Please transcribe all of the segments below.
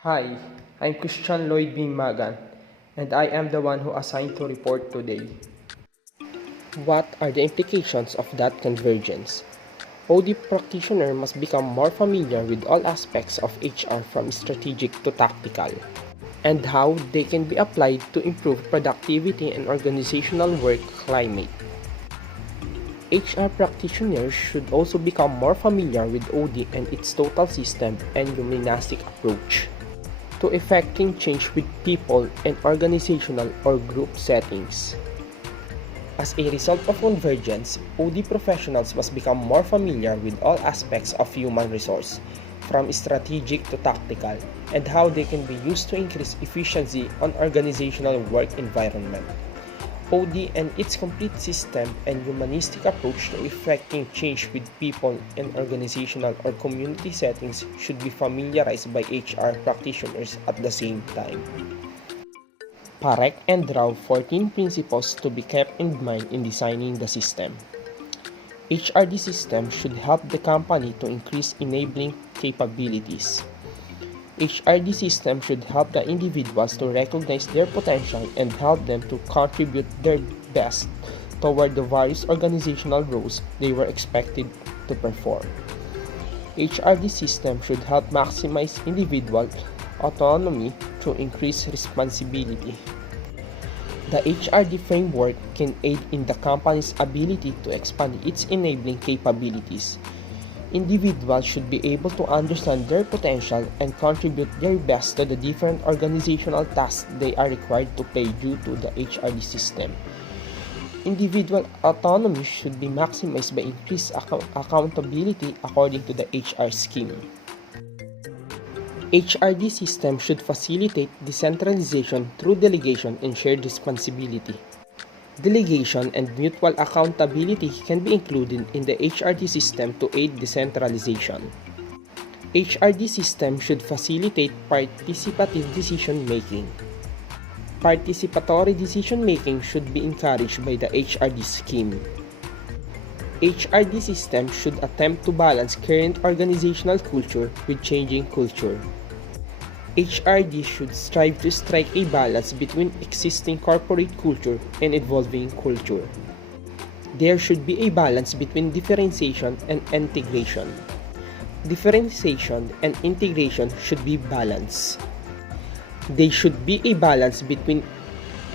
Hi, I'm Christian Lloyd B. Magan, and I am the one who assigned to report today. What are the implications of that convergence? OD practitioner must become more familiar with all aspects of HR from strategic to tactical, and how they can be applied to improve productivity and organizational work climate. HR practitioners should also become more familiar with OD and its total system and humanistic approach to effecting change with people and organizational or group settings. As a result of convergence, OD professionals must become more familiar with all aspects of human resource, from strategic to tactical, and how they can be used to increase efficiency on organizational work environment. OD and its complete system and humanistic approach to effecting change with people and organizational or community settings should be familiarized by HR practitioners at the same time. Parek and draw 14 principles to be kept in mind in designing the system. HRD system should help the company to increase enabling capabilities. HRD system should help the individuals to recognize their potential and help them to contribute their best toward the various organizational roles they were expected to perform. HRD system should help maximize individual autonomy through increased responsibility. The HRD framework can aid in the company's ability to expand its enabling capabilities. Individuals should be able to understand their potential and contribute their best to the different organizational tasks they are required to play due to the HRD system. Individual autonomy should be maximized by increased accountability according to the HR scheme. HRD system should facilitate decentralization through delegation and shared responsibility. Delegation and mutual accountability can be included in the HRD system to aid decentralization. HRD system should facilitate participative decision-making. Participatory decision-making should be encouraged by the HRD scheme. HRD system should attempt to balance current organizational culture with changing culture. HRD should strive to strike a balance between existing corporate culture and evolving culture. There should be a balance between differentiation and integration. Differentiation and integration should be balanced. There should be a balance between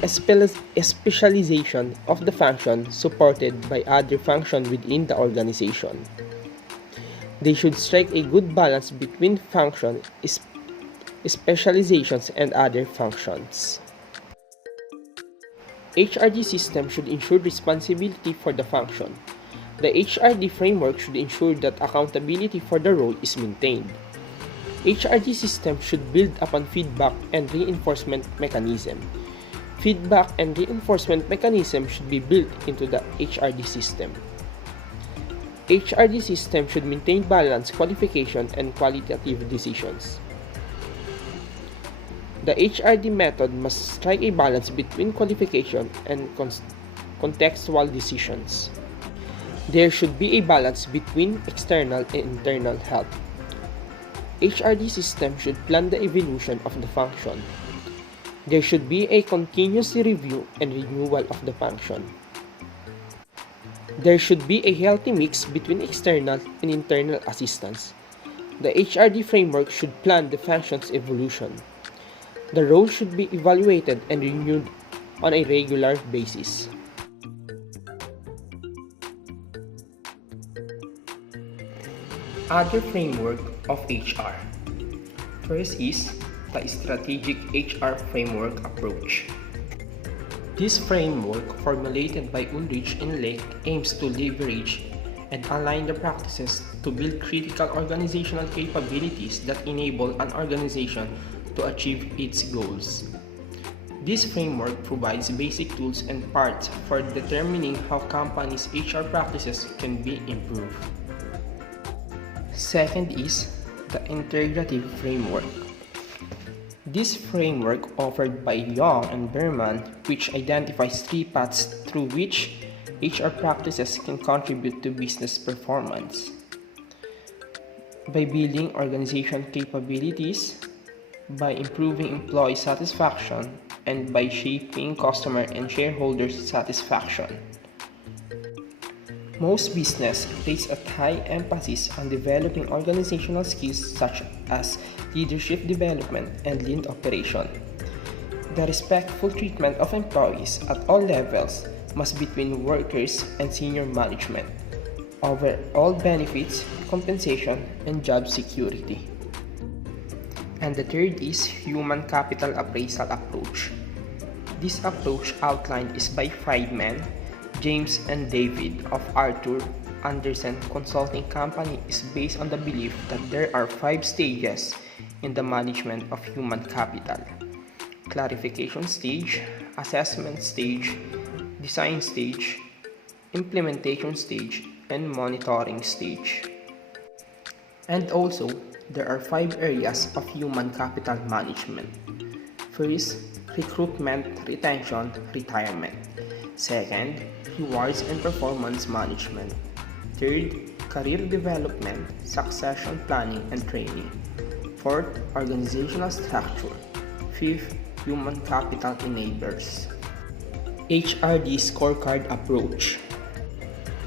a specialization of the function supported by other functions within the organization. They should strike a good balance between function specializations and other functions. HRD system should ensure responsibility for the function. The HRD framework should ensure that accountability for the role is maintained. HRD system should build upon feedback and reinforcement mechanism. Feedback and reinforcement mechanism should be built into the HRD system. HRD system should maintain balanced qualification and qualitative decisions. The HRD method must strike a balance between qualification and contextual decisions. There should be a balance between external and internal help. HRD system should plan the evolution of the function. There should be a continuous review and renewal of the function. There should be a healthy mix between external and internal assistance. The HRD framework should plan the function's evolution. The role should be evaluated and renewed on a regular basis. Other framework of HR. First is the Strategic HR Framework approach. This framework, formulated by Ulrich and Lake, aims to leverage and align the practices to build critical organizational capabilities that enable an organization to achieve its goals. This framework provides basic tools and parts for determining how companies' HR practices can be improved. Second is the Integrative Framework. This framework, offered by Young and Berman, which identifies three paths through which HR practices can contribute to business performance. By building organization capabilities, by improving employee satisfaction, and by shaping customer and shareholder satisfaction. Most business place a high emphasis on developing organizational skills such as leadership development and lean operation. The respectful treatment of employees at all levels must be between workers and senior management, overall benefits, compensation, and job security. And the third is human capital appraisal approach. This approach outlined is by Friedman, James, and David of Arthur Andersen Consulting Company is based on the belief that there are 5 stages in the management of human capital: clarification stage, assessment stage, design stage, implementation stage, and monitoring stage. And also, there are 5 areas of human capital management. First, recruitment, retention, retirement. Second, rewards and performance management. Third, career development, succession planning and training. Fourth, organizational structure. Fifth, human capital enablers. HRD scorecard approach.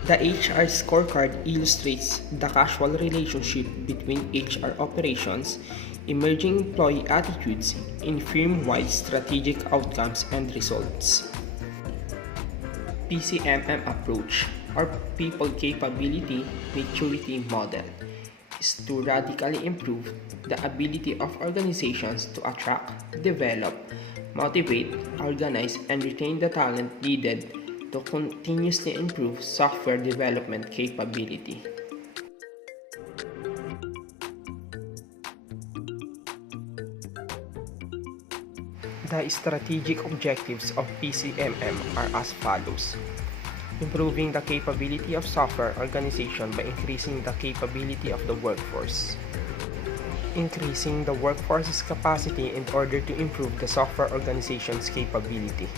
The HR scorecard illustrates the causal relationship between HR operations, emerging employee attitudes, in firm-wide strategic outcomes and results. PCMM approach, or People Capability Maturity Model, is to radically improve the ability of organizations to attract, develop, motivate, organize, and retain the talent needed to continuously improve software development capability. The strategic objectives of PCMM are as follows: improving the capability of software organization by increasing the capability of the workforce, increasing the workforce's capacity in order to improve the software organization's capability,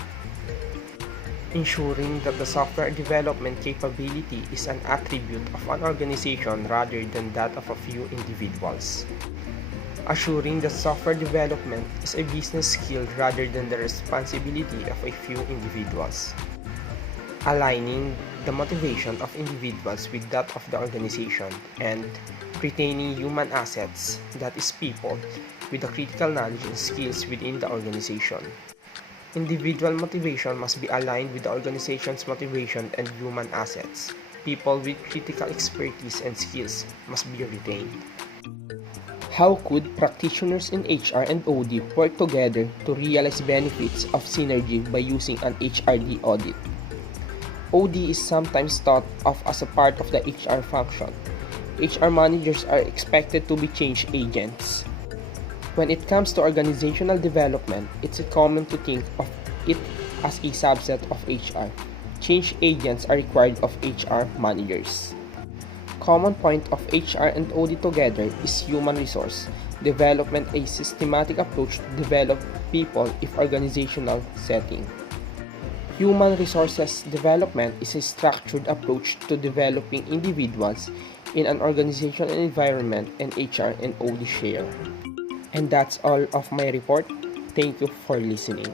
ensuring that the software development capability is an attribute of an organization rather than that of a few individuals, assuring that software development is a business skill rather than the responsibility of a few individuals, aligning the motivation of individuals with that of the organization, and retaining human assets, that is people, with the critical knowledge and skills within the organization. Individual motivation must be aligned with the organization's motivation and human assets. People with critical expertise and skills must be retained. How could practitioners in HR and OD work together to realize benefits of synergy by using an HRD audit? OD is sometimes thought of as a part of the HR function. HR managers are expected to be change agents. When it comes to organizational development, it's common to think of it as a subset of HR. Change agents are required of HR managers. Common point of HR and OD together is human resource development, a systematic approach to develop people in organizational setting. Human resources development is a structured approach to developing individuals in an organizational environment, and HR and OD share. And that's all of my report. Thank you for listening.